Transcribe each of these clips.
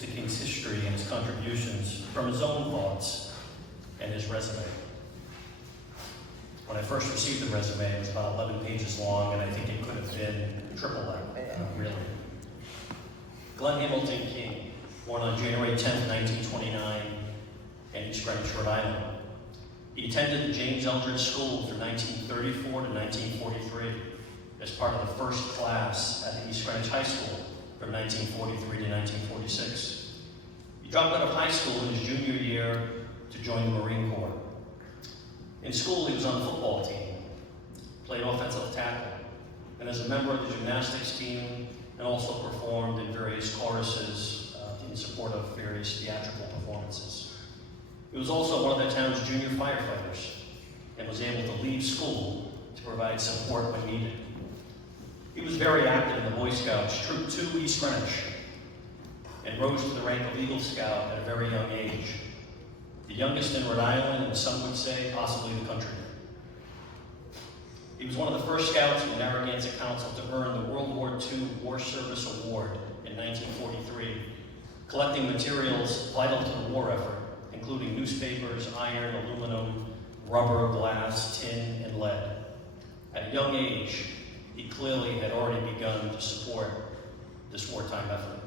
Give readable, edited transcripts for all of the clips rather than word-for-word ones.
to King's history and his contributions from his own thoughts and his resume. When I first received the resume, it was about 11 pages long, and I think it could have been triple that, really. Glenn Hamilton King, born on January 10, 1929, in East Greenwich, Rhode Island. He attended the James Eldredge School from 1934 to 1943 as part of the first class at the East Greenwich High School from 1943 to 1946. He dropped out of high school in his junior year to join the Marine Corps. In school, he was on the football team, played offensive tackle, and as a member of the gymnastics team, and also performed in various choruses in support of various theatrical performances. He was also one of the town's junior firefighters and was able to leave school to provide support when needed. He was very active in the Boy Scouts, Troop 2 East Greenwich, and rose to the rank of Eagle Scout at a very young age. The youngest in Rhode Island, and some would say possibly the country. He was one of the first scouts in the Narragansett Council to earn the World War II War Service Award in 1943, collecting materials vital to the war effort, including newspapers, iron, aluminum, rubber, glass, tin, and lead. At a young age, he clearly had already begun to support this wartime effort.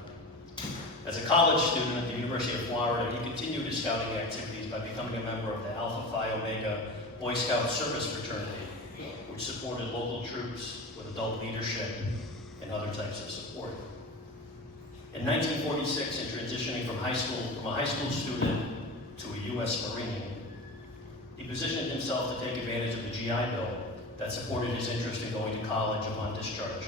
As a college student at the University of Florida, he continued his scouting activities by becoming a member of the Alpha Phi Omega Boy Scout Service Fraternity, which supported local troops with adult leadership and other types of support. In 1946, in transitioning from a high school student to a U.S. Marine, he positioned himself to take advantage of the GI Bill that supported his interest in going to college upon discharge.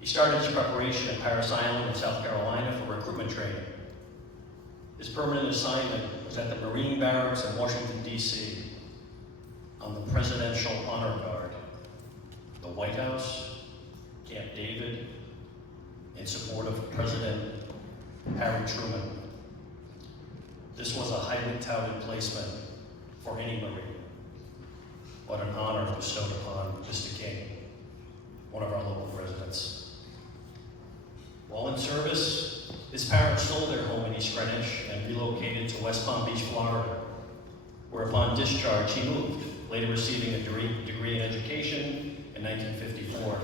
He started his preparation at Parris Island in South Carolina for recruitment training. His permanent assignment was at the Marine Barracks in Washington, D.C., on the Presidential Honor Guard, the White House, Camp David, in support of President Harry Truman. This was a highly touted placement for any Marine. What an honor bestowed upon Mr. King, one of our local residents. While in service, his parents sold their home in East Greenwich and relocated to West Palm Beach, Florida, where upon discharge he moved, later receiving a degree in education in 1954.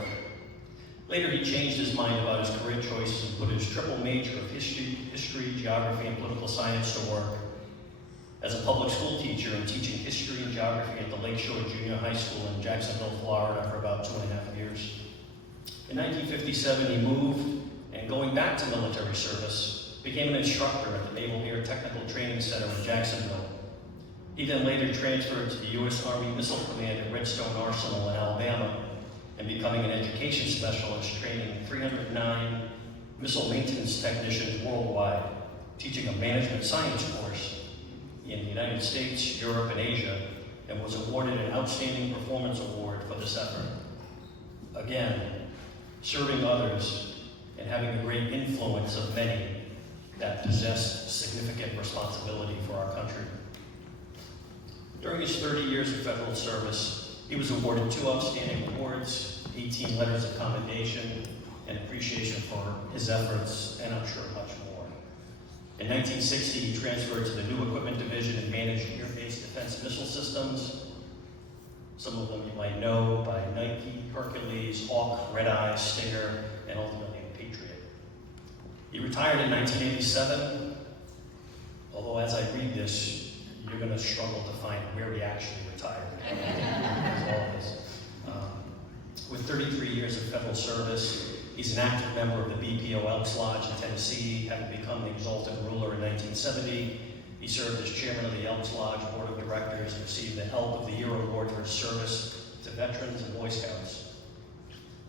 Later he changed his mind about his career choices and put his triple major of history, geography, and political science to work as a public school teacher and teaching history and geography at the Lakeshore Junior High School in Jacksonville, Florida for about 2.5 years. In 1957 he moved, and going back to military service, became an instructor at the Naval Air Technical Training Center in Jacksonville. He then later transferred to the U.S. Army Missile Command at Redstone Arsenal in Alabama, and becoming an education specialist, training 309 missile maintenance technicians worldwide, teaching a management science course in the United States, Europe, and Asia, and was awarded an Outstanding Performance Award for this effort. Again, serving others and having a great influence of many that possessed significant responsibility for our country. During his 30 years of federal service, he was awarded 2 outstanding awards, 18 letters of commendation, and appreciation for his efforts, and I'm sure much more. In 1960, he transferred to the New Equipment Division and managed air-based defense missile systems. Some of them you might know by Nike, Hercules, Hawk, Red Eye, Stinger, and ultimately Patriot. He retired in 1987, although as I read this, you're going to struggle to find where he actually retired. With 33 years of federal service, he's an active member of the BPO Elks Lodge in Tennessee, having become the exalted ruler in 1970. He served as chairman of the Elks Lodge Board of Directors and received the Elk of the Year Award for his service to veterans and Boy Scouts.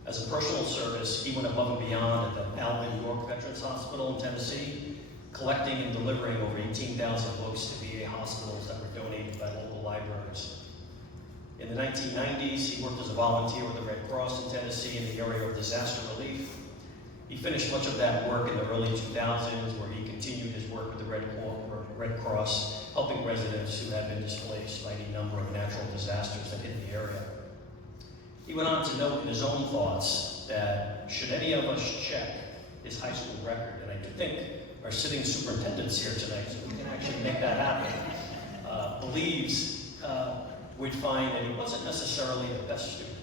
As a personal service, he went above and beyond at the Alvin York Veterans Hospital in Tennessee, collecting and delivering over 18,000 books to VA hospitals that were donated by local libraries. In the 1990s, he worked as a volunteer with the Red Cross in Tennessee in the area of disaster relief. He finished much of that work in the early 2000s, where he continued his work with the Red Cross, helping residents who had been displaced by any number of natural disasters that hit the area. He went on to note in his own thoughts that should any of us check his high school record, and I think our sitting superintendent's here tonight, so we can actually make that happen, believes we'd find that he wasn't necessarily the best student,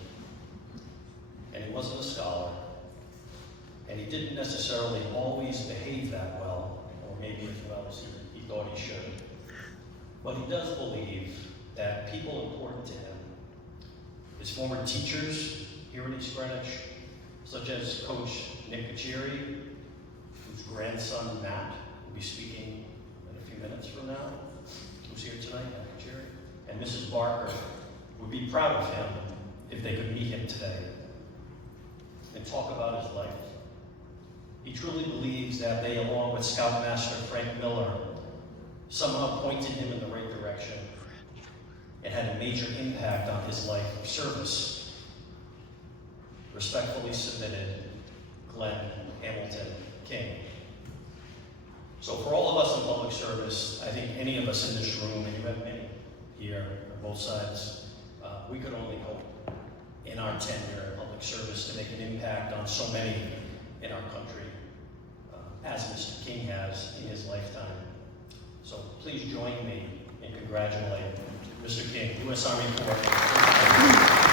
and he wasn't a scholar, and he didn't necessarily always behave that well, or maybe as well as he thought he should. But he does believe that people important to him, his former teachers here at East Greenwich, such as Coach Nick Kachiri, whose grandson Matt will be speaking in a few minutes from now, who's here tonight, Matt Kachiri, and Mrs. Barker would be proud of him if they could meet him today and talk about his life. He truly believes that they, along with Scoutmaster Frank Miller, somehow pointed him in the right direction and had a major impact on his life of service. Respectfully submitted, Glenn Hamilton King. So for all of us in public service, I think any of us in this room, and you have many here on both sides, we could only hope in our tenure in public service to make an impact on so many in our country, as Mr. King has in his lifetime. So please join me in congratulating Mr. King, U.S. Army Corps.